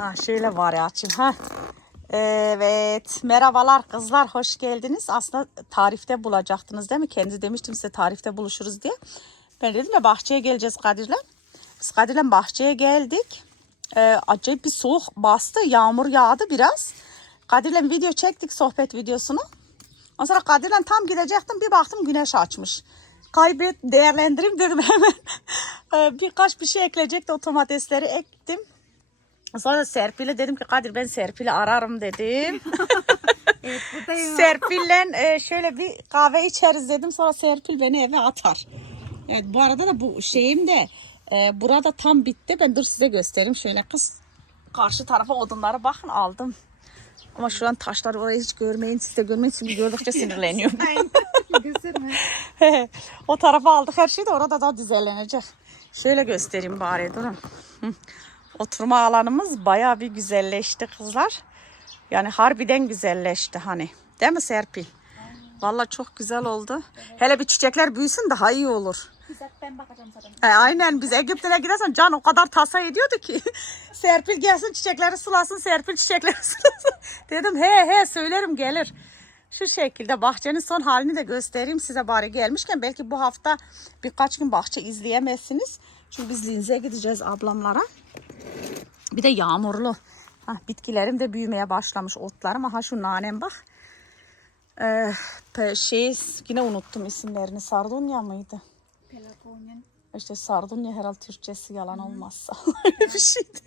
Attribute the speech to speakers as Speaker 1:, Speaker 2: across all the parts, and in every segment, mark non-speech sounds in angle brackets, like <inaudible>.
Speaker 1: Aa, şöyle var ya açayım. Ha. Evet. Merhabalar kızlar. Hoş geldiniz. Aslında tarifte bulacaktınız değil mi? Kendi demiştim size tarifte buluşuruz diye. Ben dedim ya bahçeye geleceğiz Kadir'le. Biz Kadir'le bahçeye geldik. Ee, acayip bir soğuk bastı. Yağmur yağdı biraz. Kadir'le video çektik sohbet videosunu. Ondan sonra Kadir'le tam gidecektim. Bir baktım güneş açmış. Kaybet değerlendireyim dedim <laughs> hemen. Ee, Birkaç bir şey ekleyecekti. O domatesleri ektim. Sonra Serpil'e dedim ki Kadir ben Serpil'i ararım dedim. <laughs>
Speaker 2: Evet.
Speaker 1: Serpil'le e, şöyle bir kahve içeriz dedim. Sonra Serpil beni eve atar. Evet bu arada da bu şeyim de e, burada tam bitti. Ben dur size göstereyim. Şöyle kız karşı tarafa odunlara bakın aldım. Ama şu an taşları orayı hiç görmeyin. Siz de görmeyin. Çünkü gördükçe sinirleniyorum. <laughs> <laughs> O tarafa aldık her şey de orada da düzenlenecek. Şöyle göstereyim bari durun. Oturma alanımız baya bir güzelleşti kızlar. Yani harbiden güzelleşti hani. Değil mi Serpil? Vallahi çok güzel oldu. Hele bir çiçekler büyüsün daha iyi olur.
Speaker 2: Güzel ben bakacağım zaten.
Speaker 1: E, aynen biz Egipte'ye gidersen Can o kadar tasa ediyordu ki. <laughs> Serpil gelsin çiçekleri sulasın, Serpil çiçekleri <laughs> sulasın. Dedim he he söylerim gelir. Şu şekilde bahçenin son halini de göstereyim size bari gelmişken. Belki bu hafta birkaç gün bahçe izleyemezsiniz. Çünkü biz Linz'e gideceğiz ablamlara. Bir de yağmurlu. Hah, bitkilerim de büyümeye başlamış otlarım. Aha şu nanem bak. Ee, şey yine unuttum isimlerini. Sardunya mıydı?
Speaker 2: Pelagonyan.
Speaker 1: İşte sardunya herhalde Türkçesi yalan olmazsa. <laughs> Öyle bir şeydi.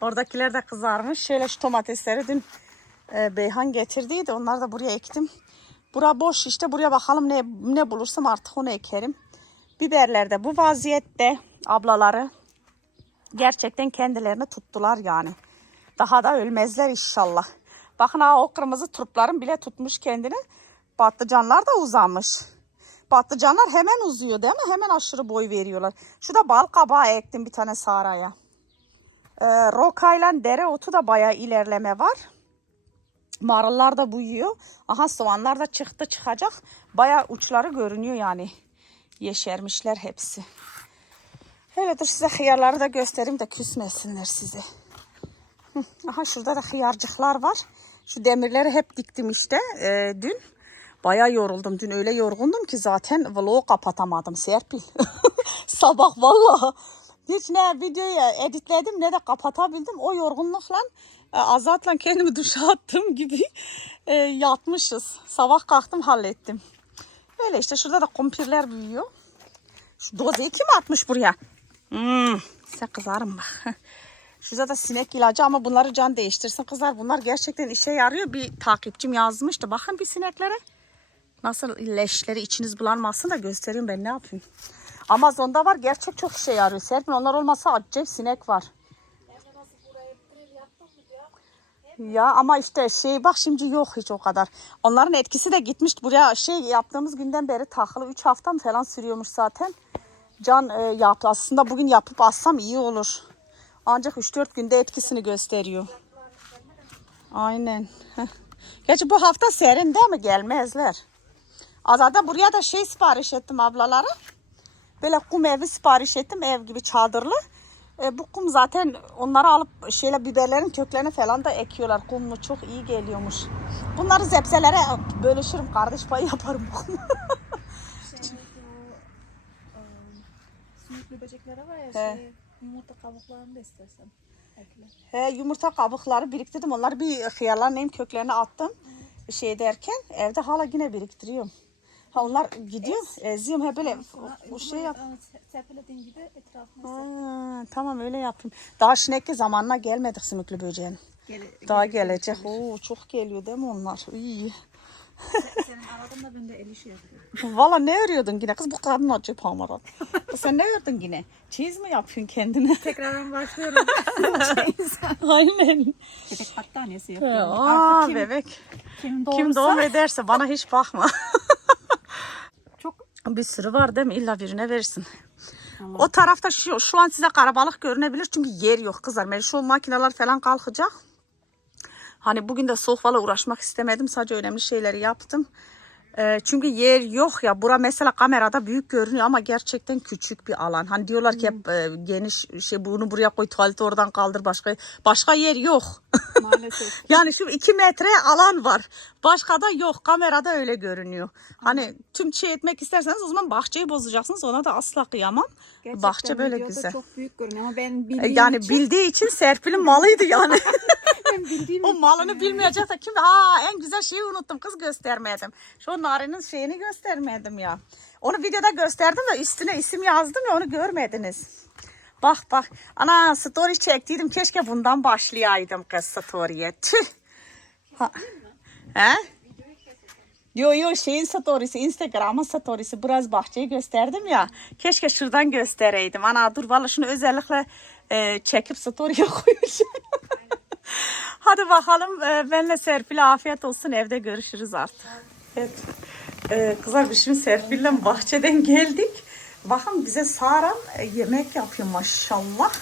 Speaker 1: Oradakiler de kızarmış. Şöyle şu domatesleri dün e, Beyhan getirdiydi. Onları da buraya ektim. Bura boş işte. Buraya bakalım ne, ne bulursam artık onu ekerim. Biberler de bu vaziyette ablaları gerçekten kendilerini tuttular yani. Daha da ölmezler inşallah. Bakın ha o kırmızı turpların bile tutmuş kendini. Patlıcanlar da uzamış. Patlıcanlar hemen uzuyor değil mi? Hemen aşırı boy veriyorlar. Şu da bal kabağı ektim bir tane saraya. Ee, rokayla dereotu da bayağı ilerleme var. Marullar da büyüyor. Aha soğanlar da çıktı çıkacak. Bayağı uçları görünüyor yani. Yeşermişler hepsi. Hele dur size hıyarları da göstereyim de küsmesinler size. Hı, Aha şurada da hıyarcıklar var. Şu demirleri hep diktim işte e, dün. Bayağı yoruldum. Dün öyle yorgundum ki zaten vlogu kapatamadım Serpil. <laughs> Sabah vallahi. Hiç ne videoyu editledim ne de kapatabildim. O yorgunlukla e, Azat'la kendimi <laughs> duşa attığım gibi e, yatmışız. Sabah kalktım hallettim. Öyle işte şurada da kumpirler büyüyor. Şu dozeyi kim atmış buraya? Hmm, size kızarım bak. <laughs> Şurada da sinek ilacı ama bunları can değiştirsin kızlar. Bunlar gerçekten işe yarıyor. Bir takipçim yazmıştı. Bakın bir sineklere. Nasıl leşleri içiniz bulanmasın da göstereyim ben ne yapayım. Amazon'da var gerçek çok işe yarıyor. Serpil onlar olmasa acayip sinek var. Ya ama işte şey bak şimdi yok hiç o kadar. Onların etkisi de gitmiş. Buraya şey yaptığımız günden beri takılı 3 hafta mı falan sürüyormuş zaten. Can e, yaptı. Aslında bugün yapıp assam iyi olur. Ancak 3-4 günde etkisini gösteriyor. Aynen. Heh. <laughs> Gerçi bu hafta serin değil mi? Gelmezler. Azada buraya da şey sipariş ettim ablalara. Böyle kum evi sipariş ettim. Ev gibi çadırlı. E, bu kum zaten onları alıp şeyle biberlerin köklerini falan da ekiyorlar. Kumlu çok iyi geliyormuş. Bunları zepselere bölüşürüm. Kardeş payı yaparım <laughs> bu kumu.
Speaker 2: Şey bu ıı, sümüklü böceklere var ya
Speaker 1: He.
Speaker 2: şey yumurta kabuklarını da istersen. Ekle.
Speaker 1: He, yumurta kabukları biriktirdim. Onları bir hıyarların neyim köklerine attım. Şey derken evde hala yine biriktiriyorum. Ha onlar gidiyor. Eziyorum. He böyle bu şey yap.
Speaker 2: Serpilediğin gibi etrafına
Speaker 1: Ha, tamam öyle yapayım. Daha şinekli zamanına gelmedik sümüklü böceğin.
Speaker 2: Gele-
Speaker 1: Daha
Speaker 2: gele-
Speaker 1: gelecek. Oo, çok geliyor değil mi onlar? İyi.
Speaker 2: Senin aradın da ben de el işi yapıyorum. <laughs>
Speaker 1: Valla ne örüyordun yine? Kız bu kadın acayip hamarat. <laughs> Sen ne ördün yine? Çeyiz mi yapıyorsun kendine? <laughs>
Speaker 2: Tekrardan başlıyorum.
Speaker 1: Aynen.
Speaker 2: Bebek battaniyesi yapıyorum.
Speaker 1: Aa
Speaker 2: kim,
Speaker 1: bebek.
Speaker 2: kim,
Speaker 1: Kim
Speaker 2: doğursa
Speaker 1: doğum ederse bana hiç bakma.
Speaker 2: çok
Speaker 1: Bir sürü var değil mi? İlla birine verirsin. O tarafta şu, şu an size karabalık görünebilir çünkü yer yok kızlar. Ben şu makineler falan kalkacak. Hani bugün de soğuk valla uğraşmak istemedim. Sadece önemli şeyleri yaptım. Ee, çünkü yer yok ya. Bura mesela kamerada büyük görünüyor ama gerçekten küçük bir alan. Hani diyorlar ki hep e, geniş şey bunu buraya koy tuvaleti oradan kaldır başka başka yer yok.
Speaker 2: Maalesef. <laughs>
Speaker 1: yani şu iki metre alan var. Başka da yok. Kamerada öyle görünüyor. Hani tüm şey etmek isterseniz o zaman bahçeyi bozacaksınız. Ona da asla kıyamam.
Speaker 2: Gerçekten
Speaker 1: Bahçe böyle güzel.
Speaker 2: çok büyük görünüyor ama ben
Speaker 1: E,
Speaker 2: bildiğim
Speaker 1: Yani
Speaker 2: için,
Speaker 1: bildiği için Serpil'in <laughs> malıydı yani.
Speaker 2: Ben bildiğim
Speaker 1: o malını bilmeyecek de kim? Ha en güzel şeyi unuttum kız göstermedim. Şu narinin şeyini göstermedim ya. Onu videoda gösterdim de üstüne isim yazdım ya onu görmediniz. Bak bak. Ana story çektiydim. Keşke bundan başlayaydım kız story'e. Tüh. Ha. He? Yo yo şeyin storiesi Instagram'ın storiesi biraz bahçeyi gösterdim ya. Keşke şuradan göstereydim. Ana dur valla şunu özellikle e, çekip story'e <laughs> koyacağım. Hadi bakalım e, benle Serpil'e afiyet olsun evde görüşürüz artık. Evet. E, kızlar biz şimdi Serpil'le bahçeden geldik. Bakın bize Saran e, yemek yapıyor maşallah.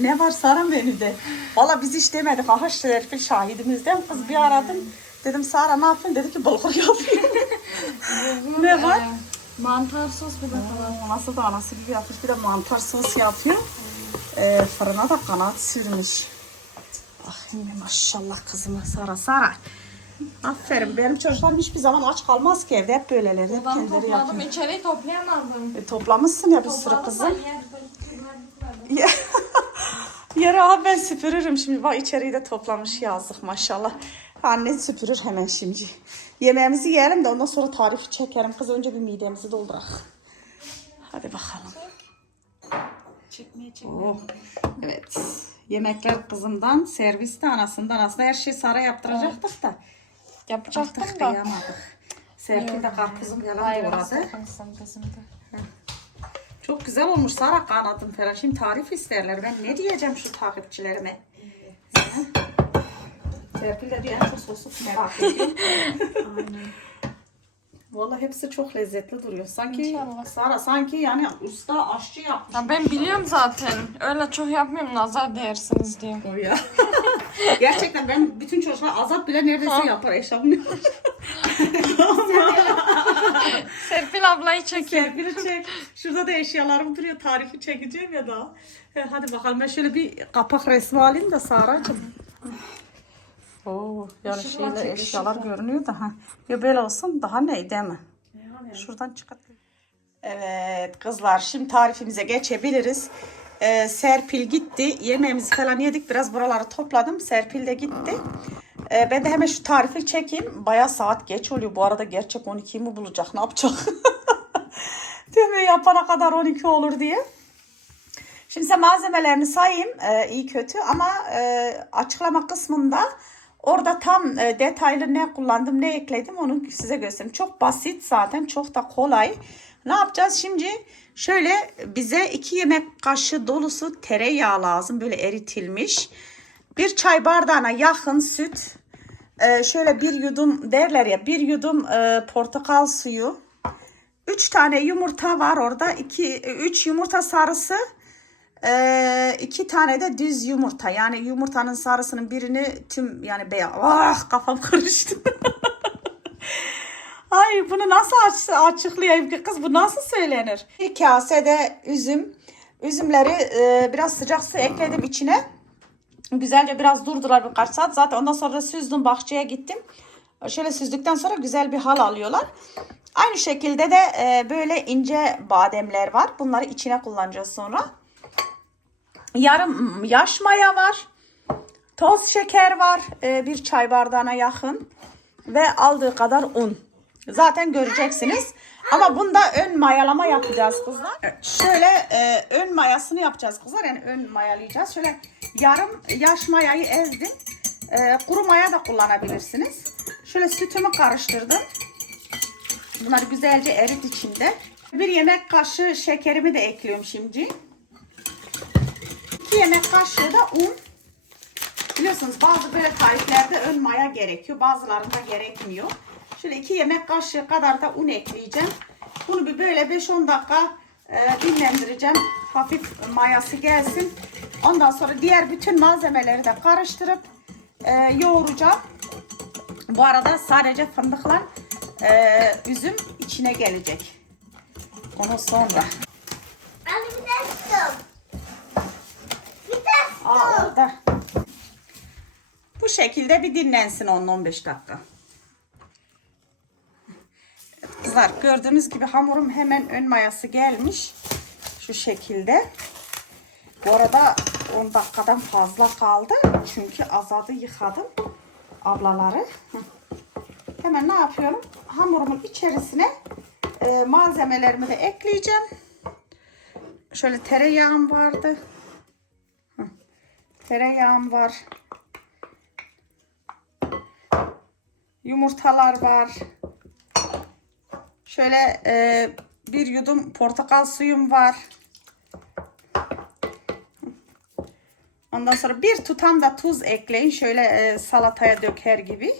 Speaker 1: Ne var Saran menüde? Valla biz hiç demedik. Aha Serpil şahidimizden kız bir aradım. Dedim Sara ne yapıyorsun? Dedi ki bulgur yapıyor. <laughs> ne var?
Speaker 3: Mantar sos bir de falan.
Speaker 1: Nasıl da anası gibi yapmış. Bir de mantar sos yapıyor. Ee, fırına da kanat sürmüş. Ah maşallah kızıma Sara Sara. Aferin benim çocuklarım hiçbir zaman aç kalmaz ki evde hep böyleleri. Hep
Speaker 3: Ben
Speaker 1: kendileri
Speaker 3: topladım.
Speaker 1: yapıyor.
Speaker 3: İçeriği toplayamadım.
Speaker 1: E, toplamışsın ya bir sürü kızım. Yere abi ben süpürürüm şimdi. Bak içeriği de toplamış yazdık maşallah. Anne süpürür hemen şimdi. Yemeğimizi yiyelim de ondan sonra tarifi çekerim. Kız önce bir midemizi doldurak. Hadi bakalım.
Speaker 2: Çekmeye çekmeye.
Speaker 1: Oh. Evet. Yemekler kızımdan, servis de anasından. Aslında her şeyi Sara yaptıracaktık da.
Speaker 3: Yapacaktım
Speaker 1: Yaptık
Speaker 3: da.
Speaker 1: kıyamadık. Serpil de karpuzum yalan doğradı. Çok güzel olmuş Sara kanadım falan. Şimdi tarif isterler. Ben ne diyeceğim şu takipçilerime? Serpil de diyor en çok sosu. <laughs> Vallahi hepsi çok lezzetli duruyor. Sanki
Speaker 3: İnşallah.
Speaker 1: Sara sanki yani usta aşçı yapmış.
Speaker 3: Ya ben biliyorum zaten. Öyle çok yapmıyorum nazar değersiniz diye.
Speaker 1: O ya. <laughs> Gerçekten ben bütün çocuklar azat bile neredeyse yapar eşabını. <laughs>
Speaker 3: Serpil ablayı çekiyor.
Speaker 1: Serpil'i çek. Şurada da eşyalarım duruyor. Tarifi çekeceğim ya da. Hadi bakalım ben şöyle bir kapak resmi alayım da Sara'cığım. Oo, yani şeyler eşyalar görünüyor da ha. Ya böyle olsun daha ne değil mi? Şuradan çıkartayım. Evet kızlar şimdi tarifimize geçebiliriz. Ee, Serpil gitti. Yemeğimizi falan yedik. Biraz buraları topladım. Serpil de gitti. Ee, ben de hemen şu tarifi çekeyim. Baya saat geç oluyor. Bu arada gerçek 12'yi mi bulacak? Ne yapacak? <laughs> Değil mi? Yapana kadar 12 olur diye. Şimdi size malzemelerini sayayım e, iyi kötü ama e, açıklama kısmında orada tam e, detaylı ne kullandım ne ekledim onu size göstereyim. Çok basit zaten çok da kolay. Ne yapacağız şimdi? Şöyle bize 2 yemek kaşığı dolusu tereyağı lazım böyle eritilmiş. Bir çay bardağına yakın süt. E, şöyle bir yudum derler ya bir yudum e, portakal suyu. 3 tane yumurta var orada. 2 3 yumurta sarısı. Ee, iki tane de düz yumurta. Yani yumurtanın sarısının birini tüm yani beyaz. Ah kafam <laughs> karıştı. Ay bunu nasıl aç, açıklayayım ki kız bu nasıl söylenir? Bir kasede üzüm. Üzümleri e, biraz sıcak su ekledim içine. Güzelce biraz durdular birkaç saat. Zaten ondan sonra süzdüm bahçeye gittim. Şöyle süzdükten sonra güzel bir hal alıyorlar. Aynı şekilde de e, böyle ince bademler var. Bunları içine kullanacağız sonra. Yarım yaş maya var. Toz şeker var. e, bir çay bardağına yakın. Ve aldığı kadar un. Zaten göreceksiniz. Ama bunda ön mayalama yapacağız kızlar. Şöyle e, ön mayasını yapacağız kızlar. Yani ön mayalayacağız. Şöyle yarım yaş mayayı ezdim. E, kuru maya da kullanabilirsiniz. Şöyle sütümü karıştırdım. Bunları güzelce erit içinde. Bir yemek kaşığı şekerimi de ekliyorum şimdi. 2 yemek kaşığı da un. Biliyorsunuz bazı böyle tariflerde ön maya gerekiyor. Bazılarında gerekmiyor. Şöyle 2 yemek kaşığı kadar da un ekleyeceğim. Bunu bir böyle 5-10 dakika e, dinlendireceğim. Hafif mayası gelsin. Ondan sonra diğer bütün malzemeleri de karıştırıp e, yoğuracağım. Bu arada sadece fındıkla e, üzüm içine gelecek. Onu sonra.
Speaker 4: Anne bir de stop. Bir de
Speaker 1: Aa. Bu şekilde bir dinlensin 10-15 dakika. Evet, Kızlar gördüğünüz gibi hamurum hemen ön mayası gelmiş. Şu şekilde. Bu arada 10 dakikadan fazla kaldı. Çünkü azadı yıkadım ablaları. Hemen ne yapıyorum? Hamurumun içerisine e, malzemelerimi de ekleyeceğim. Şöyle tereyağım vardı. Tereyağım var. Yumurtalar var. Şöyle e, bir yudum portakal suyum var. Ondan sonra bir tutam da tuz ekleyin. Şöyle e, salataya döker gibi.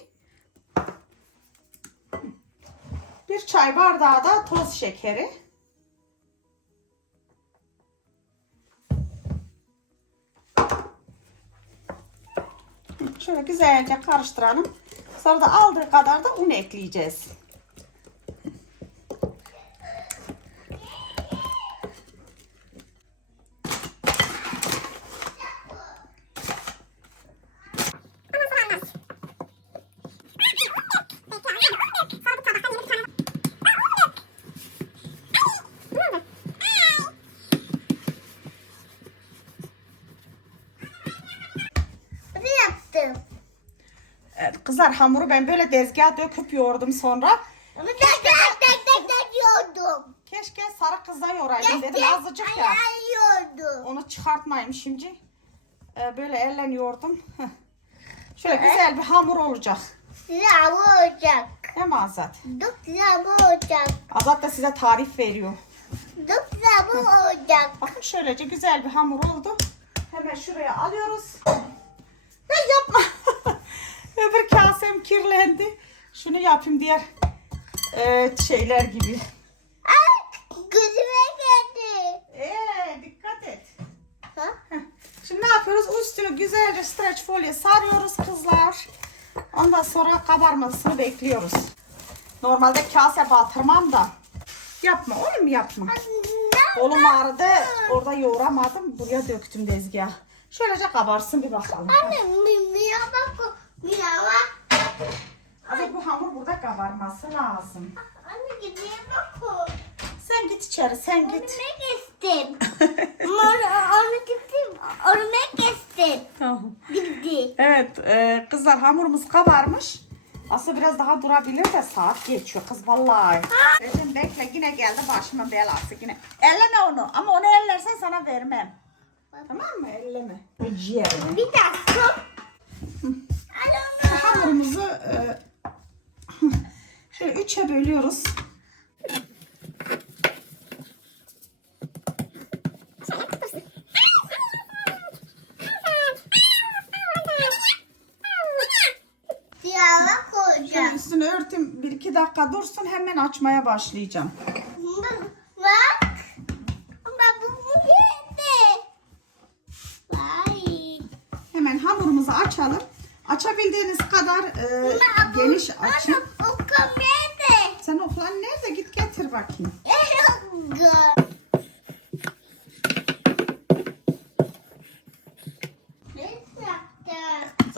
Speaker 1: Bir çay bardağı da toz şekeri. Şöyle güzelce karıştıralım. Sonra da aldığı kadar da un ekleyeceğiz.
Speaker 4: Bunu yaptım.
Speaker 1: Evet, kızlar hamuru ben böyle tezgaha döküp yoğurdum sonra.
Speaker 4: Ama tek tek tek tek tek.
Speaker 1: Keşke sarı kızla yoğuraydım dedim azıcık ya.
Speaker 4: Yiyordum.
Speaker 1: Onu çıkartmayayım şimdi. Ee, böyle elle yoğurdum. Şöyle güzel bir hamur olacak.
Speaker 4: Hava olacak.
Speaker 1: Değil mi Azat?
Speaker 4: Size hava olacak.
Speaker 1: Azat da size tarif veriyor.
Speaker 4: Size hava olacak.
Speaker 1: Bakın şöylece güzel bir hamur oldu. Hemen şuraya alıyoruz. Ya yapma. Öbür kasem kirlendi. Şunu yapayım diğer e, şeyler gibi.
Speaker 4: Gözüme geldi.
Speaker 1: Ee, dikkat et.
Speaker 4: Ha?
Speaker 1: Heh. Şimdi ne yapıyoruz? Üstünü güzelce streç folyo sarıyoruz kızlar. Ondan sonra kabarmasını bekliyoruz. Normalde kase batırmam da. Yapma oğlum yapma. Kolum ağrıdı. Orada yoğuramadım. Buraya döktüm tezgah. Şöylece kabarsın bir bakalım.
Speaker 4: Anne mi bak mi bak.
Speaker 1: Ama bu hamur burada kabarması lazım.
Speaker 4: Anne gidiyor bak.
Speaker 1: Sen git içeri sen git.
Speaker 4: Örmek. Onu onu gittim. Örmek istem.
Speaker 1: Tamam.
Speaker 4: Gitti.
Speaker 1: Evet e, kızlar hamurumuz kabarmış. Aslında biraz daha durabilir de saat geçiyor kız vallahi. Dedim bekle yine geldi başıma belası yine. Elleme onu ama onu ellersen sana vermem. Tamam mı? Elleme. Ciğerim.
Speaker 4: Bir dakika.
Speaker 1: Hamurumuzu e, şöyle üçe bölüyoruz.
Speaker 4: Koyacağım.
Speaker 1: üstünü örtüm bir iki dakika dursun hemen açmaya başlayacağım.
Speaker 4: Bak. Ama bu.
Speaker 1: Hemen hamurumuzu açalım. Açabildiğiniz kadar e, geniş açın. Sen oklan nerede? Git getir bakayım.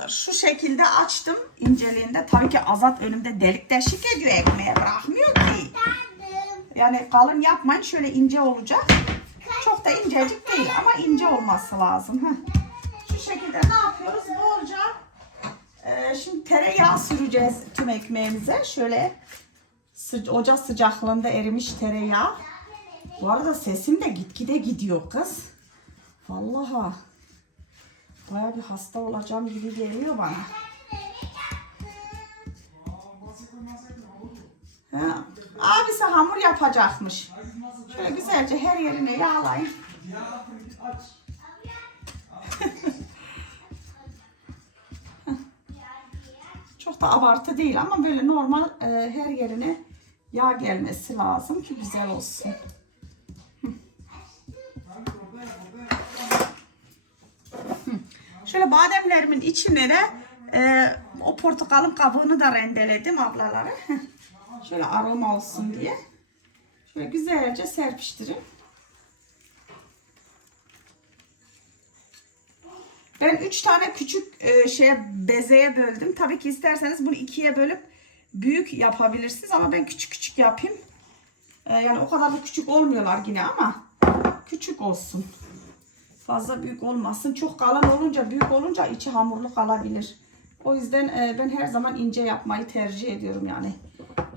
Speaker 1: Şu şekilde açtım inceliğinde. Tabii ki Azat önümde delik deşik ediyor ekmeğe bırakmıyor ki. Yani kalın yapmayın şöyle ince olacak. Çok da incecik değil ama ince olması lazım. Heh. Şu şekilde ne yapıyoruz? Bolca e, şimdi tereyağı süreceğiz tüm ekmeğimize. Şöyle sı- oca sıcaklığında erimiş tereyağı. Bu arada sesim de gitgide gidiyor kız. Vallahi. Baya bir hasta olacağım gibi geliyor bana. Ha, abisi hamur yapacakmış. Şöyle güzelce her yerine yağlayın. Da abartı değil ama böyle normal e, her yerine yağ gelmesi lazım ki güzel olsun. Şöyle bademlerimin içine de e, o portakalın kabuğunu da rendeledim ablaları. <laughs> Şöyle aroma olsun diye. Şöyle güzelce serpiştirin. Ben üç tane küçük e, şeye bezeye böldüm. Tabii ki isterseniz bunu ikiye bölüp büyük yapabilirsiniz ama ben küçük küçük yapayım. E, yani o kadar da küçük olmuyorlar yine ama küçük olsun. Fazla büyük olmasın. Çok kalın olunca, büyük olunca içi hamurlu kalabilir. O yüzden e, ben her zaman ince yapmayı tercih ediyorum yani.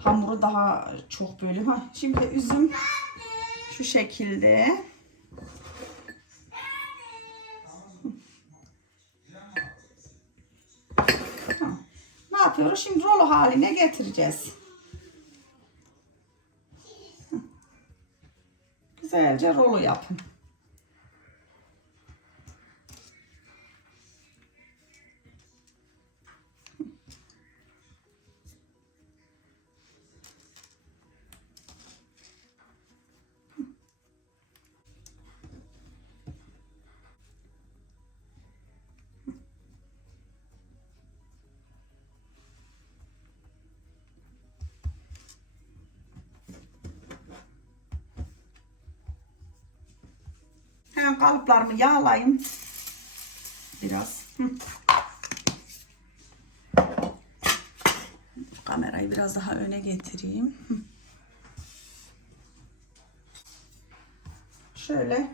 Speaker 1: Hamuru daha çok böyle. Ha, şimdi üzüm şu şekilde. Ha, Ne yapıyoruz? Şimdi rulo haline getireceğiz. Güzelce rulo yapın. Hemen kalıplarımı yağlayayım. Biraz. Kamerayı biraz daha öne getireyim. Şöyle.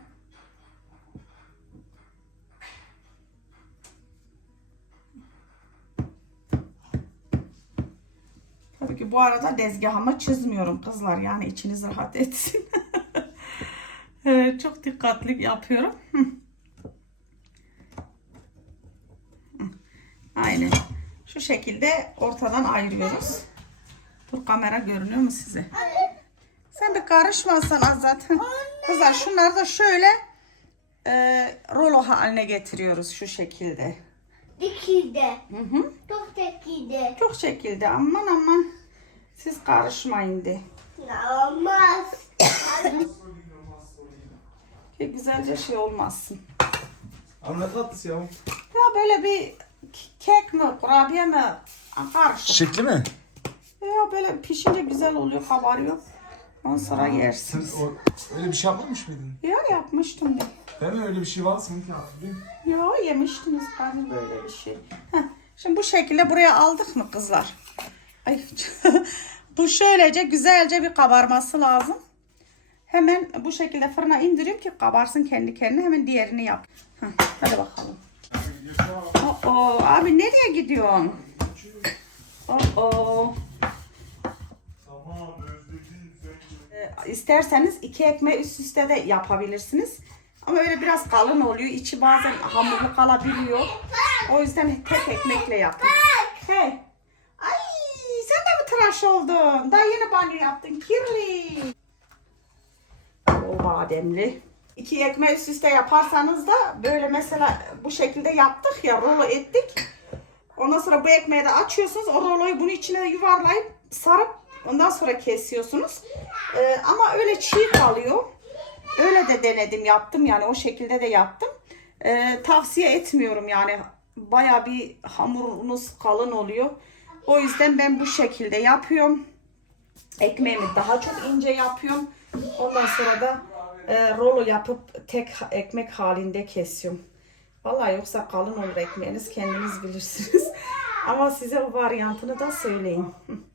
Speaker 1: Tabii ki bu arada dezgahıma çizmiyorum kızlar. Yani içiniz rahat etsin. <laughs> Evet, çok dikkatli yapıyorum. Aynen. Şu şekilde ortadan ayırıyoruz. Dur kamera görünüyor mu size? Sen bir karışmasan Azat. Kızlar şunları da şöyle e, rolo haline getiriyoruz şu şekilde.
Speaker 4: Dikilde.
Speaker 1: Hı hı.
Speaker 4: Çok dikilde.
Speaker 1: Çok şekilde aman aman siz karışmayın de.
Speaker 4: Olmaz. <coughs>
Speaker 1: Ki güzelce şey olmasın.
Speaker 5: Ama ne tatlısı ya.
Speaker 1: Ya böyle bir kek mi, kurabiye mi? Karışık.
Speaker 5: Şekli mi?
Speaker 1: Ya böyle pişince güzel oluyor, kabarıyor. Ondan sonra
Speaker 5: Sen
Speaker 1: yersiniz.
Speaker 5: o, öyle bir şey yapmamış mıydın?
Speaker 1: Ya yapmıştım ben.
Speaker 5: Ben de öyle bir şey var sanki hatırlıyorum.
Speaker 1: Ya yemiştiniz galiba böyle bir şey. Heh, Şimdi bu şekilde buraya aldık mı kızlar? Ay, <laughs> bu şöylece güzelce bir kabarması lazım. Hemen bu şekilde fırına indiriyorum ki kabarsın kendi kendine. Hemen diğerini yap. Heh, hadi bakalım. Oo, abi nereye gidiyorsun?
Speaker 5: Tamam özledim
Speaker 1: Ee, İsterseniz iki ekmeği üst üste de yapabilirsiniz. Ama öyle biraz kalın oluyor. İçi bazen hamurlu kalabiliyor. O yüzden tek ekmekle yapın. Hey. Ay sen de mi tıraş oldun? Daha yeni banyo yaptın. Kirli. Bademli. İki ekmeği üst üste yaparsanız da böyle mesela bu şekilde yaptık ya rulo ettik. Ondan sonra bu ekmeği de açıyorsunuz. O roloyu bunun içine yuvarlayıp sarıp ondan sonra kesiyorsunuz. Ee, ama öyle çiğ kalıyor. Öyle de denedim yaptım yani o şekilde de yaptım. Ee, tavsiye etmiyorum yani baya bir hamurunuz kalın oluyor. O yüzden ben bu şekilde yapıyorum. Ekmeğimi daha çok ince yapıyorum. Ondan sonra da e, rolo yapıp tek ekmek halinde kesiyorum. Vallahi yoksa kalın olur ekmeğiniz kendiniz bilirsiniz. <laughs> Ama size o varyantını da söyleyeyim. <laughs>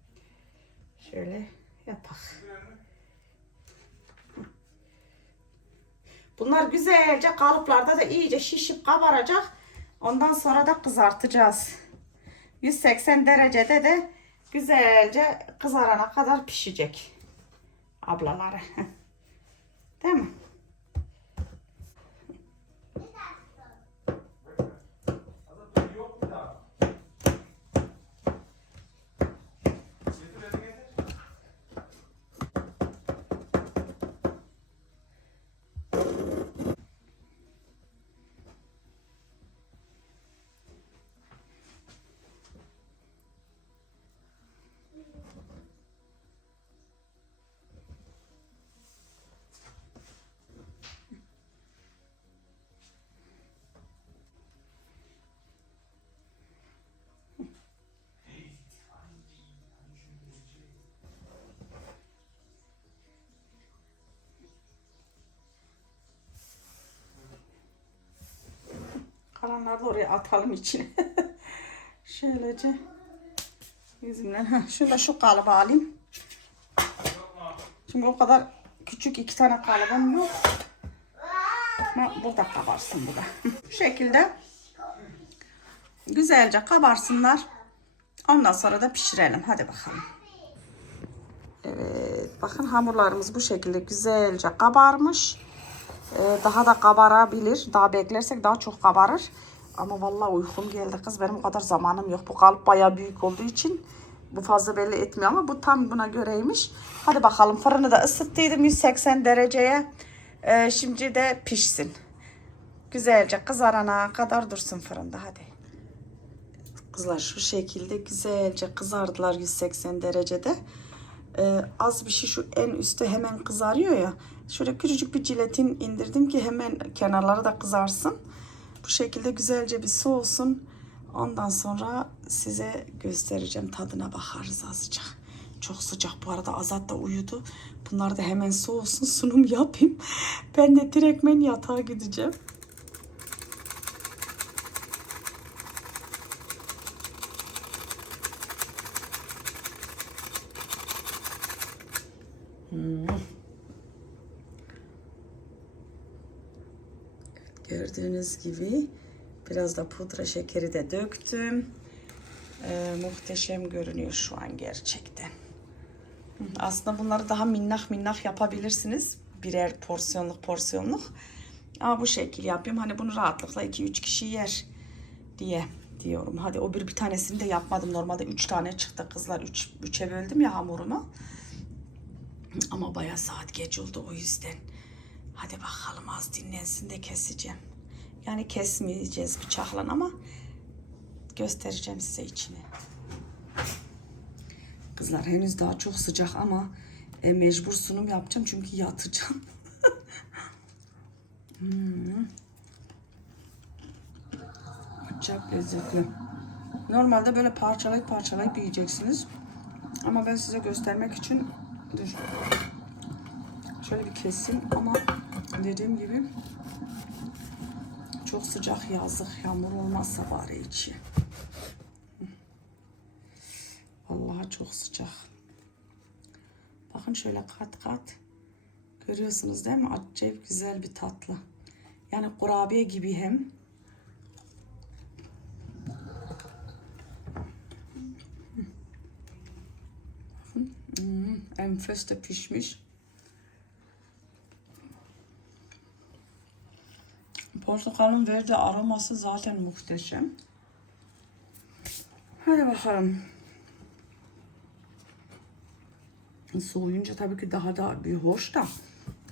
Speaker 1: Şöyle yapak. Bunlar güzelce kalıplarda da iyice şişip kabaracak. Ondan sonra da kızartacağız. 180 derecede de güzelce kızarana kadar pişecek. Ablaları. <laughs> Değil mi? Kalanları da oraya atalım içine. <laughs> Şöylece yüzümden. Heh, Şöyle şu kalıbı alayım. Şimdi o kadar küçük iki tane kalıbım yok. Ama burada kabarsın bu da. <laughs> Şu şekilde güzelce kabarsınlar. Ondan sonra da pişirelim. Hadi bakalım. Evet, bakın hamurlarımız bu şekilde güzelce kabarmış. Ee, daha da kabarabilir. Daha beklersek daha çok kabarır. Ama vallahi uykum geldi kız. Benim o kadar zamanım yok. Bu kalıp bayağı büyük olduğu için bu fazla belli etmiyor ama bu tam buna göreymiş. Hadi bakalım fırını da ısıttıydım 180 dereceye. Ee, şimdi de pişsin. Güzelce kızarana kadar dursun fırında hadi. Kızlar şu şekilde güzelce kızardılar 180 derecede. Ee, az bir şey şu en üstte hemen kızarıyor ya. Şöyle küçücük bir jiletin indirdim ki hemen kenarları da kızarsın. Bu şekilde güzelce bir soğusun. Ondan sonra size göstereceğim. Tadına bakarız azıcık. Çok sıcak bu arada Azat da uyudu. Bunlar da hemen soğusun <laughs> sunum yapayım. Ben de direktmen yatağa gideceğim. Gördüğünüz gibi biraz da pudra şekeri de döktüm. Ee, muhteşem görünüyor şu an gerçekten. Aslında bunları daha minnak minnak yapabilirsiniz. Birer porsiyonluk porsiyonluk. Ama bu şekil yapayım. Hani bunu rahatlıkla 2-3 kişi yer diye diyorum. Hadi o bir bir tanesini de yapmadım. Normalde 3 tane çıktı kızlar. 3 üç, 3'e böldüm ya hamurumu. Ama bayağı saat geç oldu o yüzden. Hadi bakalım az dinlensin de keseceğim. Yani kesmeyeceğiz bıçakla ama göstereceğim size içini. Kızlar henüz daha çok sıcak ama e, mecbur sunum yapacağım çünkü yatacağım. <laughs> hmm. Çok lezzetli. Normalde böyle parçalayıp parçalayıp yiyeceksiniz. Ama ben size göstermek için dur. Şöyle bir keseyim ama dediğim gibi çok sıcak yazlık yağmur olmazsa bari içi. Vallahi çok sıcak. Bakın şöyle kat kat. Görüyorsunuz değil mi? Acayip güzel bir tatlı. Yani kurabiye gibi hem. Hmm, enfes de pişmiş. Portakalın verdiği aroması zaten muhteşem. Hadi bakalım. Soğuyunca tabii ki daha da bir hoş da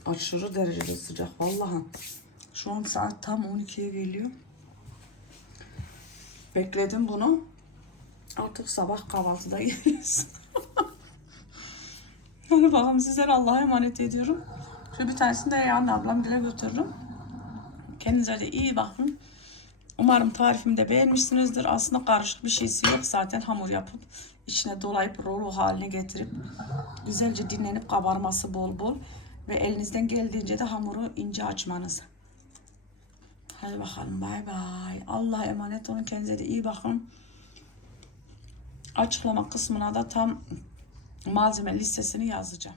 Speaker 1: aşırı derecede sıcak vallahi. Şu an saat tam 12'ye geliyor. Bekledim bunu. Artık sabah kahvaltıda yeriz. <laughs> Hadi bakalım sizlere Allah'a emanet ediyorum. Şu bir tanesini de yani ablam dile götürürüm. Kendinize de iyi bakın. Umarım tarifimi de beğenmişsinizdir. Aslında karışık bir şeysi yok. Zaten hamur yapıp içine dolayıp rolo haline getirip güzelce dinlenip kabarması bol bol ve elinizden geldiğince de hamuru ince açmanız. Hadi bakalım bay bay. Allah'a emanet olun. Kendinize de iyi bakın. Açıklama kısmına da tam malzeme listesini yazacağım.